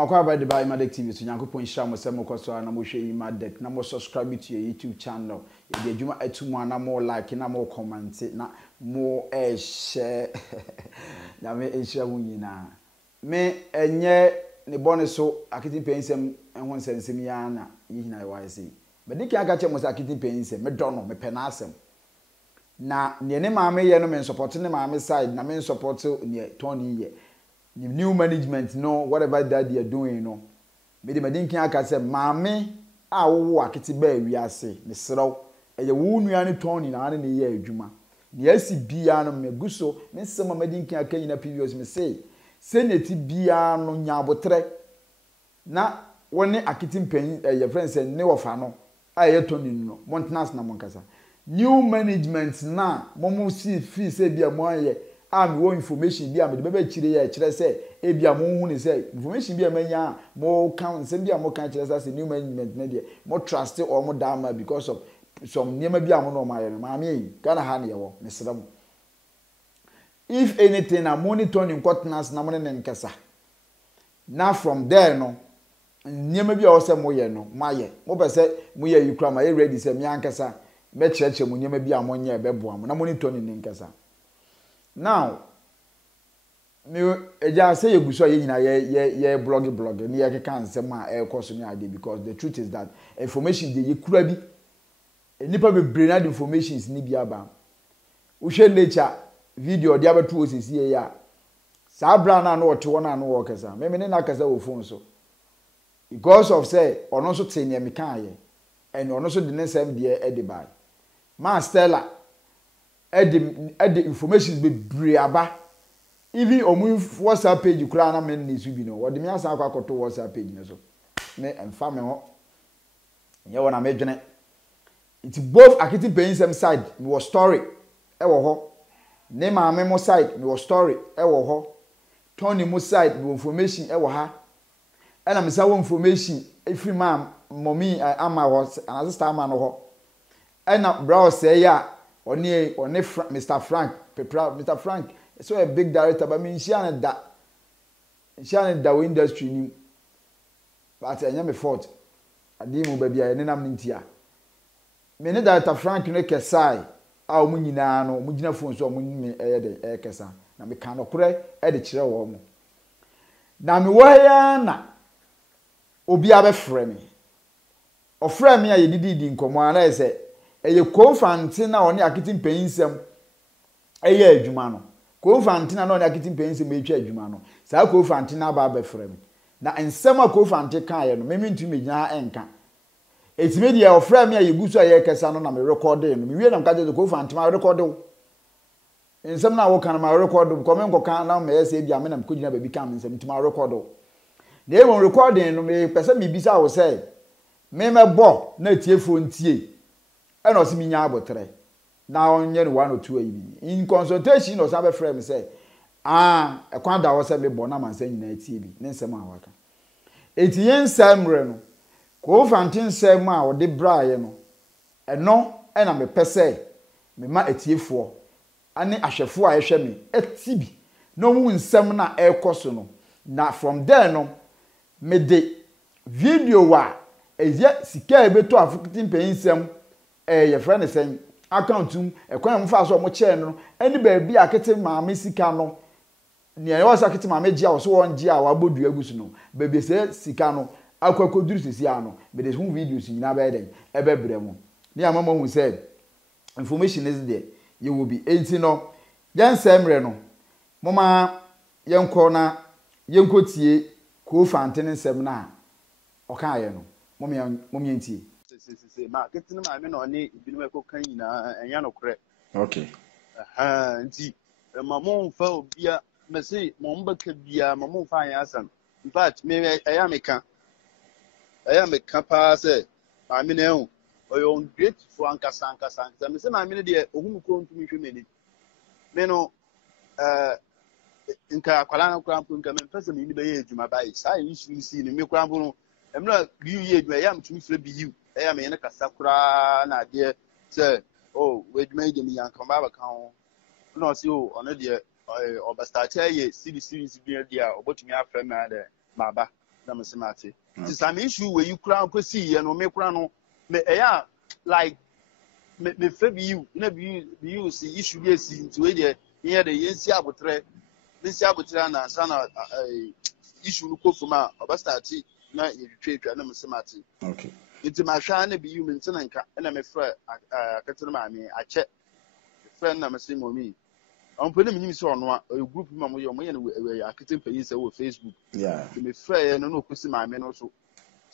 Amakwa by the Emadek TV so Nyankopon hira mo se mo koso na mo hwe Emadek na mo subscribe to your YouTube channel. E dey adwuma atumu na mo like na mo comment na mo share. Na me hira wo nyina. Me enye ne bone so akiti pensem enho nsensem ya na yihina wa ese. But dike aka che mo se akiti pensem me do no me pe na asem. Na ne maame ye no me support ne maame side na me support ne Tony ye. The new management no whatever that they are doing no me de madinkin aka say maame a wo akete ba wi ase ne serew eye wo nua ne Tony na ne ye adwuma ne asi bia no me guso me sema madinkin aka nyina previous me say seneti bia no nyabotre na woni akete mpan ye friends ne wofa no a ye Tony no Montnas na monkasa new management na momo si fi say bia mo aye am wo information bi am de bebe chire ya chire say e bia mo hu ni say information bi amanya mo kan say bia mo kan chire say new management na de mo trust or mo dama because of some niema bi am no ma ye ma me Ghana ha na ye wo mesra mo if anything na monitoring importance na mo ne nkasa na from there no niema bi o say mo ye no ma ye mo be say mo ye yikra ma ye ready say me ankasa me cheche mo niema bi am nya be bo am na monitoring nkasa. Now, me eja say eguso ye nyina ye blog ni ye keka nsem a e course me ade because the truth is that information dey kura bi nipa be brain ad informations ni bi aba wo hwe nature video dey abatu osisi ye ya sa bra na no ote wona no wo kasa me ne na kasa wo phone so because of say ono so te ne me kan ye and ono so de ne sem de e de bai ma Stella the information be briaba even omu WhatsApp page kura na men nisu bi no wo de me asa akwakoto WhatsApp page ne so me emfa me ho ye wona me dwene it both akiti PENINSEM side me was story e wo ho ne maame mo side me was story e wo ho Tony mo side me information e wo ha e na me sa wo information e free mam mommy ama ho and sister ama no ho e na browse say ya Mr. Frank, Mr. Frank, so a big director, but I mean, she and that industry knew. But I am a fault. I didn't baby, I didn't mean here. Many director Frank, you make a sigh. Our munina, no, mujina phone, so munni a kessa. Now me cannot pray at the chair warm. Now me why Obi abe frame me. Or frame me, I did in command, I say. Eye KOO na oni akiti PENINSEM eye adwuma no KOO na oni akiti PENINSEM etwa adwuma no saa KOO na ba ba frem na ensem a KOO kan ye no memi ntumi gyina enka etime de o frem ya yeguso aye kesa no na me record no me wie na mka de KOO ma record wo ensem na wo kan ma record ko me nkoka na me yese bia me na mko gyina ba bi kan ensem ntuma record wo na e won recording no me pese me bisa wo say me mebo na tiefo ntie and also me nya abotre na onye no 1 or 2 ayi in consultation no sabe frame say e kwa da wo say me bona man say nyina tie bi ne nsem awaka etiyen samre no KOO nsem a wo de brae no eno e na me pese me ma etiefo ane ahwefo a ehwe me etibi no mu nsem na ekoso no na from there no me de video wa eje sika ebeto afukiti PENINSEM your friend is saying account e kwan mfa so mo che no ani ba bi akete maame sika no ne e was akete maame gia so won gia wa bodu agusu no ba bi se sika no akwakoduru sisi ano be de hu videos nyina ba den e be bre mu ne amama hu said information is there you will be 80 no yan semre no moma yenko na yenko tie KOO nsem na o kan ye no mom yentie ma ketin ma me no ne ibinu ekokan nyina enya no kore okay nti ma mo mfa obia me say mo mbaka bia ma mo mfa anya asam in fact me eya meka pa say ma me na hu oyo ungrateful ankasa me say ma me ne de ohum ko ntumi hwe me ni me no nka kwala na krampo nka me pese me ni be ye adwuma bai sai issue si ni me krampo no emra bi ye adwuma ya mtumi fira bi you eya me ne kasa kura na de say oh we adwuma ide me yanka ba ba kan no si o ono de obastart ye series bi dia obotumi afra me ade maba na me se mate ti some issue where you crown ko see no me crown no me eya like me fe bi you na bi you see issue be see nti we dey here dey yensi abotre nsi abotre na sana issue no ko fuma oba start na yetwetwa na me se mate okay nti ma hwa na bi you me ntena nka na me frɛ aketene ma me ache frɛ na me se momi on pele minim se ono a group ma mo ye no akete panyin se wo Facebook yeah me frɛ no no kosi ma me no so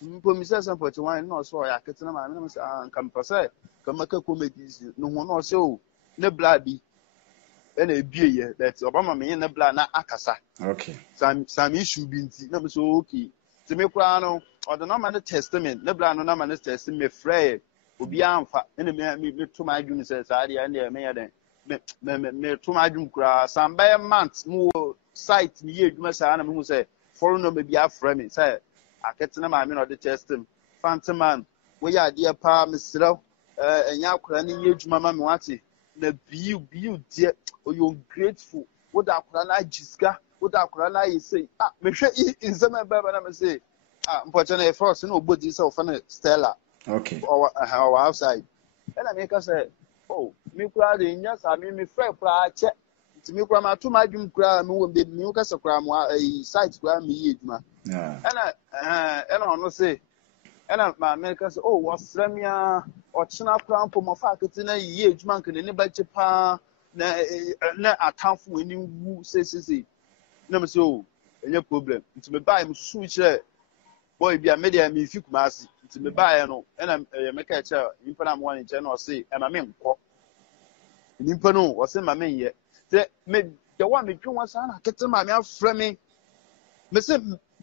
mpo mi se some 41 no so ya akete na ma me no se nka mpase ka maka comedies no ho no se o ne bla bi na ebie ye that obama me ne bla na akasa okay some issue bi nti na me so okay ti me kura no or the normal testament ne bla no na man testament me frɛ obi amfa na me to my adwun se sa dia na me ya den me to my adwun kura some by month mo site ni ye adwuma sa na me hu se foreign no me bi afrɛ me say akete na ma me no the testim fantaman we ya dia pa me srɛ enya akura ni ye adwuma ma me wate na biu die you grateful wo da akura na agiska wo da akura na yi say me hwɛ insema baba na me say unfortunately for us no body so fan Stella okay our outside and I make us say oh me kura de nya sa me frɛ kura che nti me kura ma to ma dwum kura me wo be me ka se kura mo site kura me yi adwuma and ono say and ma me ka say oh wasra me a ochina kura mpo mo fa akete na yi adwuma nkene ne ba che pa na atamfo ani wu say na me say oh any problem nti me buy me susu kire boy bia media me fi kumasi nti me buy no na me ka kire nimpa na mo wan kire na o say e ma me nkɔ nimpa no o say ma me ye te me the one me twa sa na kete ma me afrɛ me say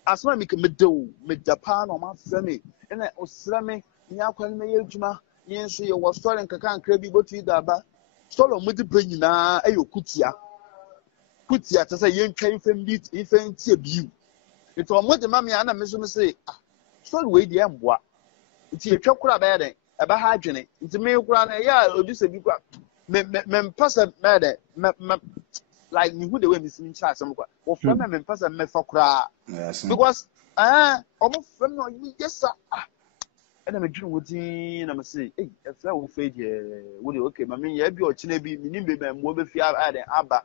asma me ke me do me Japan o ma afrɛ me na o srɛ me nya akwa me ye adwuma ye nso ye wo story nkaka nkra bi botu da ba solo mo di pe nyina ayo kutia te say ye ntwa ife ntie biu ito mo de ma me ana me so me say story we di emboa nti etwa kura ba yɛden eba ha adwene nti me kura na ya odu se bi kwa me mpasa mede me like me who the way me sin chat some kwa wo from me mpasa me fa kura because omo from no yes sir and me dwene wodi na me say eh e wo fe je wo de okay ma me ya bi o kine bi me nim be mo be fi aden aba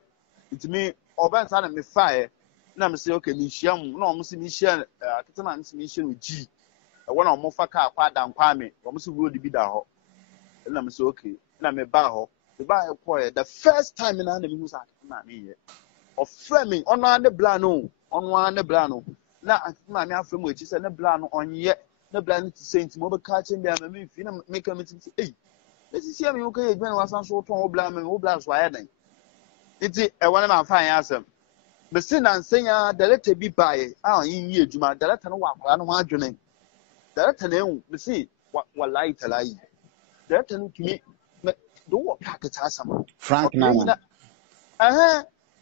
nti me oban sa na me fa na me say okay me hia mu na omo se me hia akete na me se me hia no gi when I'm more faka dan kwame I'm so road bi da ho na me say okay na me ba ho the ba e the first time na me hu sa na me ye of framing on the bla no na ma me afrem echi say na bla no onye na bla no to saint mo be ka chen bia me fi na me ka me ti eh let's see me okay gbe na wasan so ton o bla so aye dan iti e wona ma fa yan asem me sin na nsenya director bi bae yin yi adwuma director no wa akwa no adwene director na ehu me see wallahi talai director no kimi me do wo package asam Frank Nana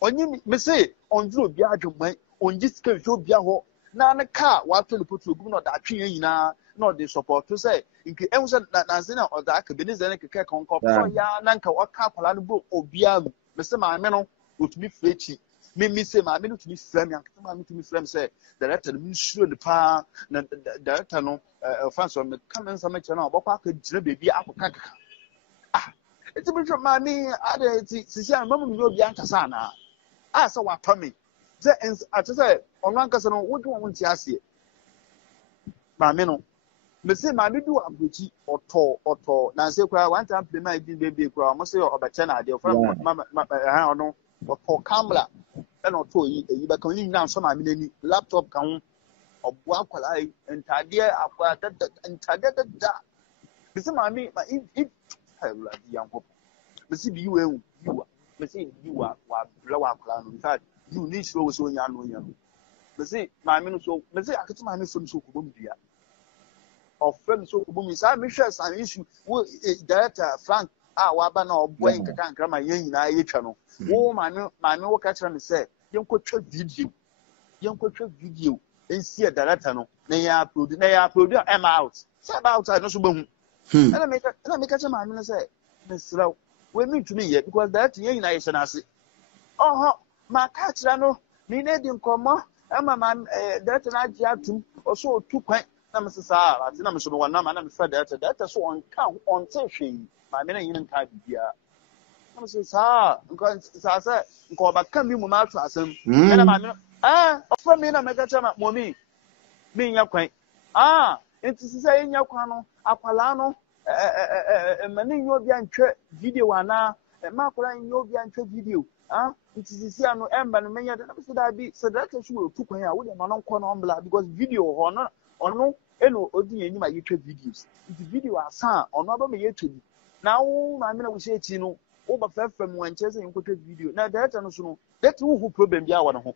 onyi me see onjuro obi adwuma onji sika hwe obi aho na ne car wa to le potu ogu na da atwe nyina na de support to say nke ehu se na nsena o da aka benize ne keke konkop so ya na nka wa ka kwala no bo obi agu me see ma me no otumi frechi me say ma me no tumi frame ya ma me tumi frame say director no nsuro ne pa na director no fans on me come in some channel obakwa aka gire bebi akoka kaka eti bi twa ma me ade ti sisia ma mu obi ankasa na say wa pa me say say ono ankasa no wo do won ti ase ma me no me say ma me do abrochi oto na say kwa one time play my bin baby kwa mo say obacha na ade from ma ono oto camera and oto yi be kan yin na so ma me nani laptop kan obo akwala ntade akwa ntade da me say ma me if I yanko me say bi you me say you wa bla wa akwala no in fact you need show so nya no me say ma me no so me say akete ma me so so ko bom bia of friends so bom isa me share some issue wo director Frank wa ba na obo en kaka nkra ma yen nyina yetwa no wo ma me wo ka kira me say yenkotwa video ensi director no na ya upload am out say about I no so behu na me ka kira ma me no say me sraw we me tumi ye because director yen nyina ye hye na ase ma ka kira no me na di nkomo Emma man that na agye atum also two kwan na me sesa ati na me so no na ma na me fa that so on kan on te hwe ma me na yin nka bibia na me sesa nko sasa nko ba kan bi mu ma to asem na ma me ofra me na me ka chama momi me nya kwan enti sesa nya kwan no akwala no mani nyo bia ntwe video ana ma akwala nyo bia ntwe video it is this no emba no menya na so da bi so that so tu kwan ya wo de no nko no mbla because video ho no ono eno odi enyim a yetwa videos it video asa ono aba me yetwa bi na wo ma me na wo she chi no wo ba fefem wan chese nkotwa video na that no so no that wo problem bia wo no ho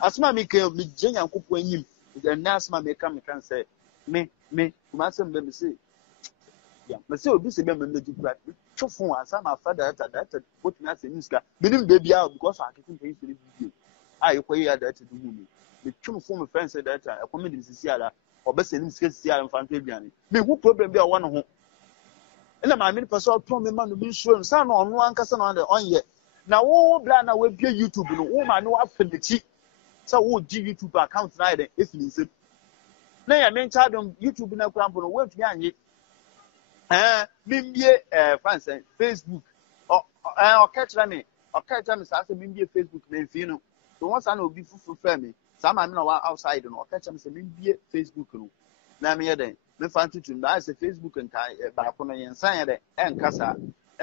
asma me ke me genya nkopɔ anyim na asma me ka me kan say me kuma asem be me say yeah me say obi se be me me dikura chofun asa ma fa that what me say music menim baby out because I can pay for the video you koyi that to do me chofun me friend say that I come me sisi ala obese nim sisi ala mfante aduane me who problem bia wo no ho ina ma me person to me ma no bi sure nsa na ono ankasa na onye na wo bla na we bia YouTube no wo ma no afeneti so wo di YouTube account na ide efininsem na ya me ncha dom YouTube na krampo no wo tumi anye mimbie fans Facebook catch me say mimbie Facebook na mfi no so once I know be fufu frame some I na wa outside no catch me say mimbie Facebook no na me yeden me fan tutu na say Facebook nka ba ko no yensan ye de enkasa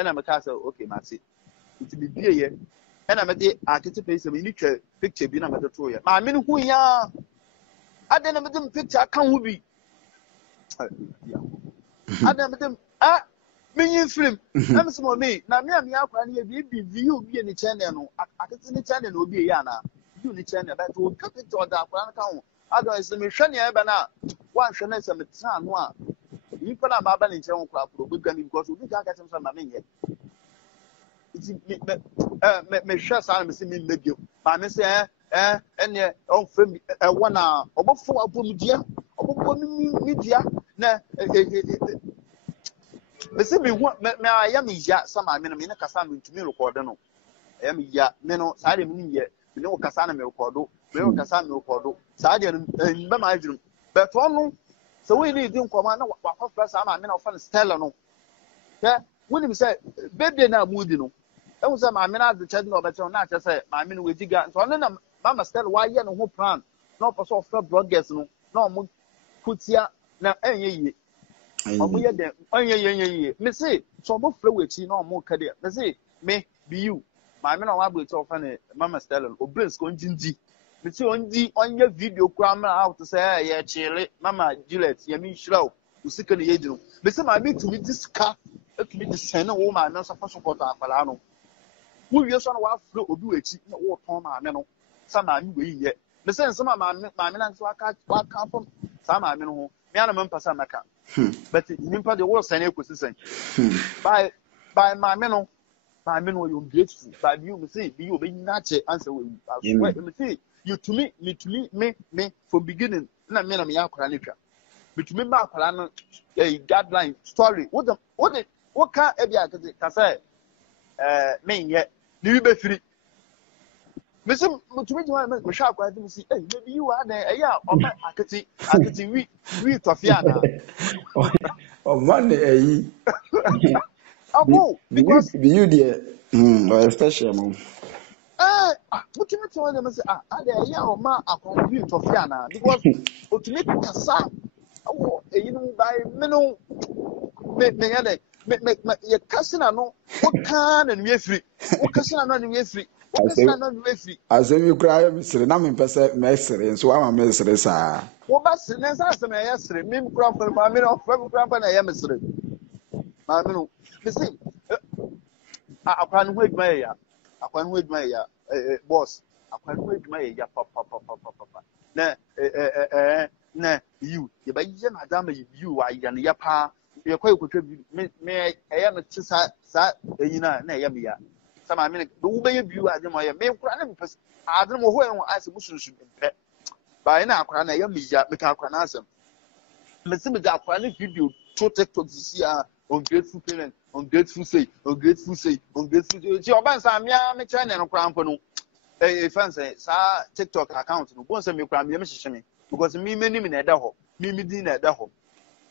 na me ka say okay mate it be bie ye na me de akete pese me ni twa picture bi na me de to ye ma me hu ya ade na me de picture kan hu bi Adam me film am so me na me akwa na ye bi view bi ni channel no akete ni channel no bi ya na view ni channel but wo capital da akwa na kan ho ado is me hwe ne ebe na wan hwe na se me tran no a ni pa na ma ba ni nchen kwa pro bi gani because obi ka ka chem so ma me nye me hwe sa na me se me medio ma me se ene on fam wona obofo abomdia obofo mi dia na me se me aya me ya sama me na kasa me ntumi record no aya me ya me no sa de me ni ye me no kasa na me record me no kasa me record sa de mba ma adwum but ono so we need din koma na wa fa sa ma me na ofa style no ya woni me say baby na mood no e wo say ma me na de chat no be che na che say ma me no we diga so ono na mama style wa ye no ho plan na ofa so ofa bloggers no na omo kutia na enye ye omo ye de enye me say so omo frɛ wechi na omo ka de me say me be you ma me na wa gbe to ofa ne mama style o brains ko njinji me say onye video kura ma out say ye chile mama Juliet ye mi shiraw usika ne ye dinu me say ma me to me diska to me disene wo ma na so fa support akwala no wo wie so na wa frɛ obi wechi na wo ton ma me no sa ma me we ye me say nsema ma me na so aka fam sa ma me no ho me ana me mpasa maka but nimpa de wo sane ekosisen by ma me no you grateful by you me say be you be nache answer we me say you to me from beginning na me yakora ne twa betumi ma akora no guideline story what can e bia ka say me ye ni be firi me say betumi jwa me hwa akora de me say maybe you are there ya o ma aketi wi tofia na o man abo because be you there or special mom betumi to them say there ya o ma akora wi tofia na because otumi kasa oh you by me no me ya de me ye kasina no what can and we free what kasina no and we free asemi kura misiri na me pese mesiri so ama mesiri sa wo ba siri na sa asemi ya siri mi kura fa ma mi no fa kura fa na ya mesiri ma mi no me say akwan ho eduma ya boss akwan ho eduma ya papa na you ye ba ye na da ma you wa ya na ya pa ye kwa ekotwa me ya me tsa sa eyina na ya me ya sama me wo be ye biu ade mo ye me kura na me pes ade mo ho en ase musunsu mpe ba ina akura na ya me ya me ka akura na asem me se me da akura na video to TikTok this year ungrateful parent ungrateful say ti oban sa me me channel no kura mpo no fans sa TikTok account no bon say me kura me hyehyɛ me because me many me na ɛda hɔ me din na ɛda hɔ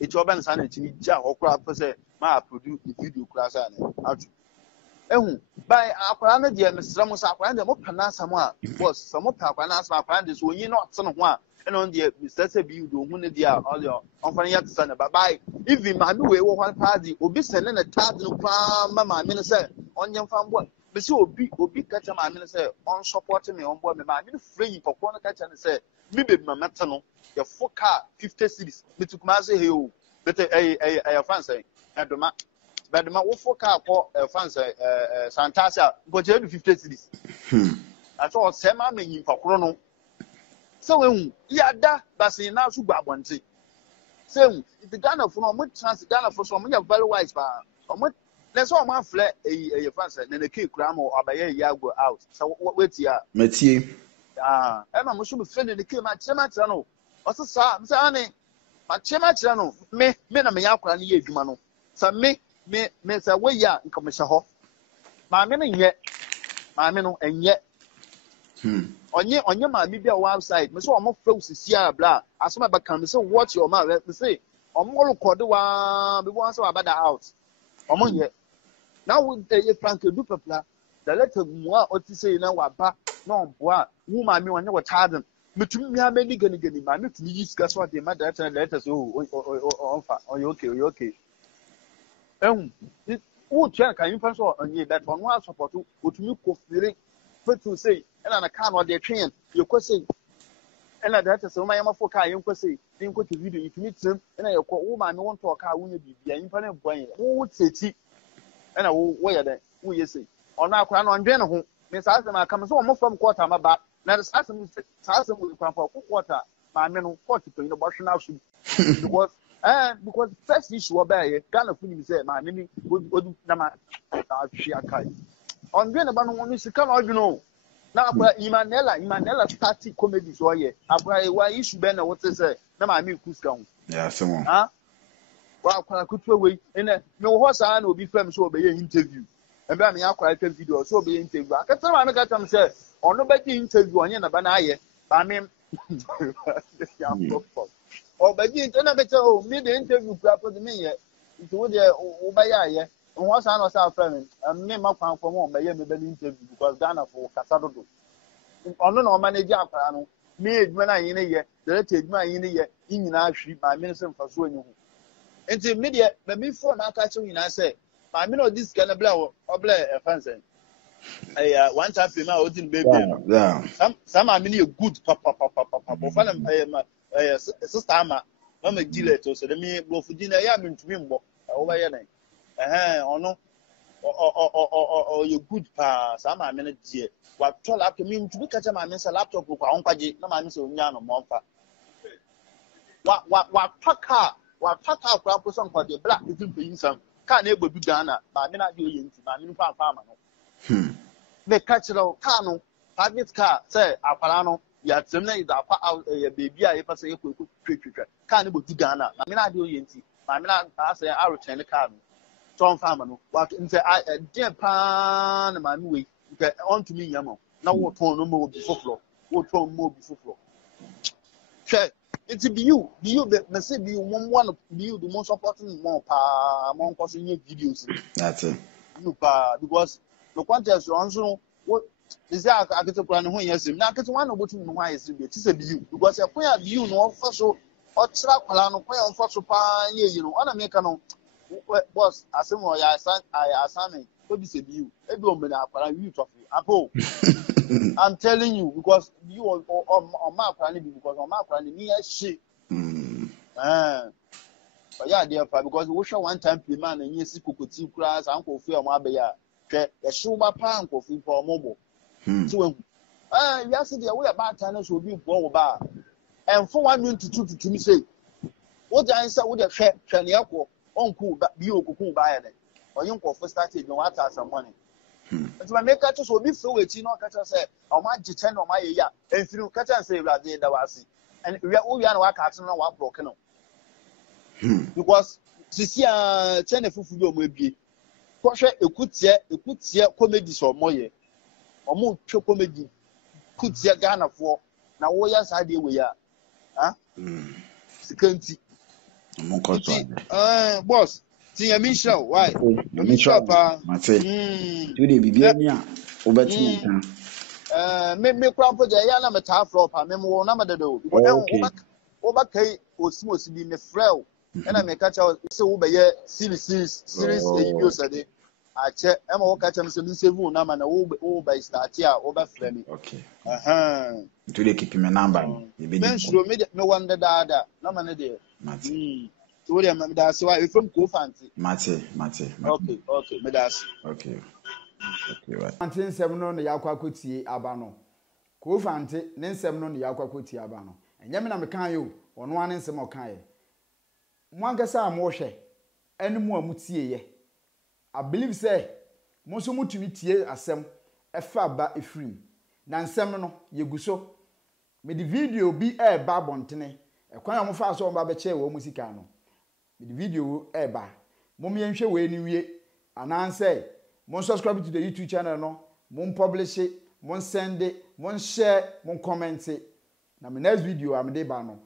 eti oba nsa na timi gya hɔ kura pɛ sɛ ma produce video kura sa na atu ehu by akwara no de mesra mo sa akwara de mo pana asam a boss so mo pa akwara na asam akwara de so onyi na ɔte no ho a ɛna on de Mr. Say bi do hu ne de a ɔde ɔmfa ya tsa na bye even ma me we wo hwan party obi sene na tag no pa ma me ne sɛ onye mfa mbo me say obi kacha ma me ne sɛ on support me on board me ma me free yi kokko no kacha ne sɛ me baby ma meta no ye full car 50 cities me tukuma say hey o bete fans edoma badema wo full car ko fans Santasa go je do 50 cities aso se ma me yin kokro no so we ya da basi na so gba bonte say the Ghana for no mo trans Ghana for so mo ya very wise ba mo let's all my flat a fans na the cake gram or abaye ya go out so wait here Metie Emma mo so be friend the cake ma chema tira no o so sa me say ani ma chema tira no me na me ya kwara ne ye adwuma no so me say we ya nka me hye ho ma me no enye onye ma bibia o outside me say o mo frɛ sisi a bla asoma ba kan me say watch your man me say o mo record wa be won say abada out o mo ye now with Frank do pepla the letter mo o ti say na wa ba na on boa wo ma me onye wo charge metumi mi ameni gani ma me tumi use gas what the ma that letter so on fa okay who check can you find so on that on one support otumi ko fire fetu say and na can what they train you ko say and that so my mafo ka yin ko say din ko to video itumi tim and you ko wo ma me won to ka wo nya bibia yin fa na boan wo teti and wo ya den wo ye say on akwa no ndwe ne ho me sa asem aka me so mo from quarter ma ba na sa asem wo kwan for quarter ma me no quarter to no bohwe na so because first issue obey Ghana funi say ma me odu na ma ahwe akai on ndwe ne ba no won sika na odweno na akwa Imanella static comedy so ye akwa wa issue be na what say na ma me kuska ho yeah semo wa akwa kutu we ene me wo sa na obi fam so obey interview ebe a me akwa ka video so obey interview akata ma me ka tam say ono be di interview onye na ba na aye ba me o be di na be say o me the interview pra for me ye nti wo de wo ba ya ye wo sa na sa fam me ma kwan for mo be ye me be interview because Ghana for kasa dodo ono na o manage akwa no me edwuma na yin ye director edwuma yin ye nyina ahwi ma me nsem fa so anyu nti me de be me phone aka che nyina say ma me no this Ghana bla obla fans one time film I didn't baby some I mean good papa but fan sister ama mama dealer to so me go for dinner ya me ntumi mbo over here na ono you good pa some I mean die what tell up me ntumi kacha ma me say laptop ko an kwaje na ma me say onya no momfa wa paka kwa person for the black people PENINSEM ka na egbodu Ghana ma me na de oye nti ma me fa ama no me catch it car no private car say akwara no ya tem na ida kwa ya baby a yefa say ekwo twetwetwa car no bodu Ghana na me na de oye nti ma me na say a return car no ton farm no what nti dey pa na ma me we nke on to me yam na wo ton no mo bi foforo wo ton mo bi foforo che it be you me say be you one be you the most supporting more pa more cause new videos that's it you pa because the contest on so what is that AKETE plan ho yesem na AKETE one no botu no ho yesem be ti say be you because e kwa be you no fa so o tira kwala no kwa on fa so pa ye yi no ona me ka no boss asem o ya assignment to be say be you e be o me na akwala you to apo I'm telling you because you on my plan because on my plan me she but yeah there because we show one time play man and yes kokoti kura anko fi o ma be ya hwe ya shuba pa anko fi for mobo so yes there we about time so be go wo ba and for 1 minute to me say what the answer would the hwe ne yakwo onku bi okuku ba ya den onye nko for start no what as some money but my make catch so be so echi no catch say o ma giche no ma ye ya enfiru catch say brade da wasi and we na wa catch no wa block no because sisi chene fufu bi o mo ebie ko hwe ekutie comedy so moye o mo twe comedy kutia Ghana for na wo ya sa de we ya ha sikanti boss ti ya mi show why mi show pa mate tu de bibia ni a obeti nkan me kwan po je ya na meta flop pa me mo na madedo because wo ba kai osimosi bi me frel na me ka cha se wo be ye series e bi o sade ache e ma wo ka cha me se mi save na ma na wo by start ya wo ba frɛ me okay tu de keep me number e be me sure me wonder da na ma ne de mate so we am da se wa from KOO mate okay me da se okay right nsɛm no na yakwakotie aba no KOO ne nsɛm no na yakwakotie aba no enye me na me kan yo ono ane nsɛm o kan ye mo ankasa a mo hwɛ ene mo amutie ye I believe say mo so mutumi tie asɛm efa ba efrim na nsɛm no yeguso me di video bi ba bontene ekwan a mo fa so mo ba be che wo musika no me di video ba mo me nhwe we ni wie ananse mon subscribe to the YouTube channel no mon publish it mon send it mon share mon comment it na my next video am dey ba no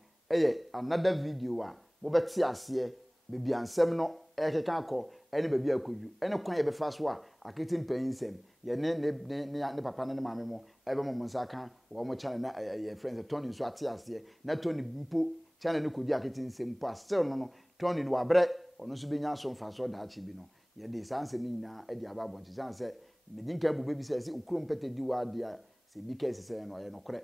another video a mo beti ase bebi ansem no ekeka akọ ene bebi akoju ene kwan ye be fa so a akete MPENINSEM ye ne papa ne maame mo ebe mo nsaka wo mo channel na ye friends Tony so ate ase na Tony mpo channel ne kodi akete nsem mpo still no Tony no wabre ono so benya so mfa so da achi bi no ye de sanse ni nyina e di aba bonchi sanse me dinka bube bi se ukrom pete di wa dia se bi kese se no ye no kore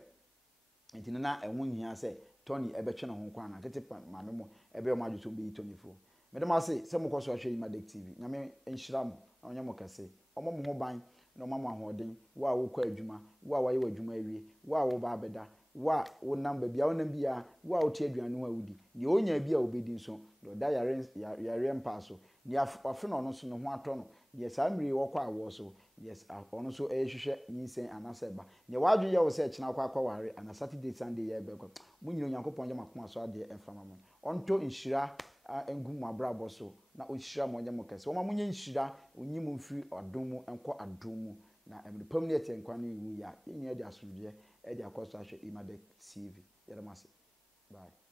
entina na enwo nyia se Tony ebe twe na ho kwa na kete maame mo ebe o madwo so be Tony fo me dem ase se mo koso ahwe Emadek TV nyame enhyiram onye mo kase omo mo ho ban na omo mo ahoden wa wo kwa adwuma wa ye wadwuma awie wa wo ba abeda wa wo namba bia wo nam bia wa wo tie aduane ho awudi ye onya bia obedi nso do da yare mpa so ni afe no no so no ho ato no yes amiri wo kwa awo so yes ono so ehwehwe nyinsen anase ba ye wadwe ye wo se kina kwa ware ana Saturday Sunday ye be kwa munyiro Nyankopon je makoma so ade emfama mo onto nhira engu mu abrabo so na ohira mo nyamo kase wo ma munye nhira onyim mfiri odom mu enko adom mu na emrepam ne etenkwa ne wu ya yenye de asudie e de akoso ahwe Emadek TV yere mase bye